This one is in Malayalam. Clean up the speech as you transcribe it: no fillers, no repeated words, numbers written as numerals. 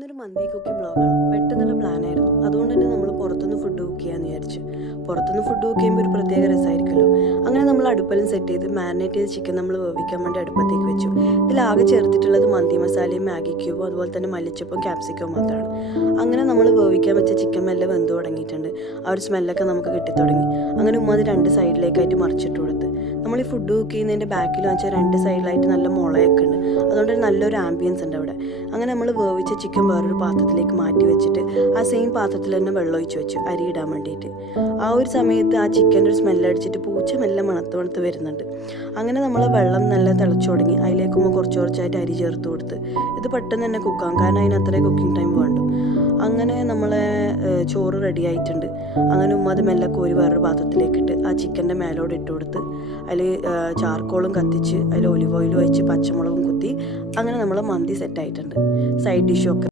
ഇന്നൊരു മന്തി കുക്കിംഗ് വ്ളോഗാണ്. പെട്ടെന്നുള്ള പ്ലാനായിരുന്നു. അതുകൊണ്ട് തന്നെ നമ്മൾ പുറത്തുനിന്ന് ഫുഡ് കുക്ക് ചെയ്യാമെന്ന് വിചാരിച്ചു. പുറത്തുനിന്ന് ഫുഡ് കുക്ക് ചെയ്യുമ്പോൾ ഒരു പ്രത്യേക രസമായിരിക്കുമല്ലോ. അങ്ങനെ നമ്മൾ അടുപ്പെല്ലാം സെറ്റ് ചെയ്ത് മാരിനേറ്റ് ചെയ്ത് ചിക്കൻ നമ്മൾ വേവിക്കാൻ വേണ്ടി അടുപ്പത്തേക്ക് വെച്ചു. ഇതിലാകെ ചേർത്തിട്ടുള്ളത് മന്തി മസാലയും മാഗി ക്യൂബും അതുപോലെ തന്നെ മല്ലിച്ചപ്പും ക്യാപ്സിക്കവും മാത്രമാണ്. അങ്ങനെ നമ്മൾ വേവിക്കാൻ വെച്ച ചിക്കൻ മെല്ലെ വെന്ത് തുടങ്ങിയിട്ടുണ്ട്. ആ ഒരു സ്മെല്ലൊക്കെ നമുക്ക് കിട്ടിത്തുടങ്ങി. അങ്ങനെ ഉമ്മ അത് രണ്ട് സൈഡിലേക്കായിട്ട് മറിച്ചിട്ട് കൊടുത്ത്. നമ്മൾ ഈ ഫുഡ് കുക്ക് ചെയ്യുന്നതിൻ്റെ ബാക്കിൽ വെച്ചാൽ രണ്ട് സൈഡിലായിട്ട് നല്ല മുളയൊക്കെ ഉണ്ട്. അതുകൊണ്ട് നല്ലൊരു ആംബിയൻസ് ഉണ്ട് അവിടെ. അങ്ങനെ നമ്മൾ വേവിച്ച ചിക്കൻ വേറൊരു പാത്രത്തിലേക്ക് മാറ്റി വെച്ചിട്ട് ആ സെയിം പാത്രത്തിൽ തന്നെ വെള്ളം ഒഴിച്ച് വെച്ചു അരി ഇടാൻ വേണ്ടിയിട്ട്. ആ ഒരു സമയത്ത് ആ ചിക്കൻ്റെ ഒരു സ്മെല്ലടിച്ചിട്ട് പൂച്ച മെല്ലെ മണത്ത് വരുന്നുണ്ട്. അങ്ങനെ നമ്മൾ വെള്ളം നല്ല തിളച്ചു തുടങ്ങി. അതിലേക്കുമ്പോൾ കുറച്ചായിട്ട് അരി ചേർത്ത് കൊടുത്ത് ഇത് പെട്ടെന്ന് തന്നെ കുക്കാവും, കാരണം അതിന് അത്രയും കുക്കിംഗ് ടൈം വേണ്ടു. അങ്ങനെ നമ്മളെ ചോറ് റെഡി ആയിട്ടുണ്ട്. അങ്ങനെ ഉമ്മ അത് മെല്ലെ കോരി വേറൊരു പാത്രത്തിലേക്കിട്ട് ആ ചിക്കൻ്റെ മേലോട്ട് ഇട്ട് കൊടുത്ത് അതിൽ ചാർക്കോളും കത്തിച്ച് അതിൽ ഒലിവ് ഓയിലും ഒഴിച്ച് പച്ചമുളകും കുത്തി അങ്ങനെ നമ്മൾ മന്തി സെറ്റായിട്ടുണ്ട്. സൈഡ് ഡിഷും ഒക്കെ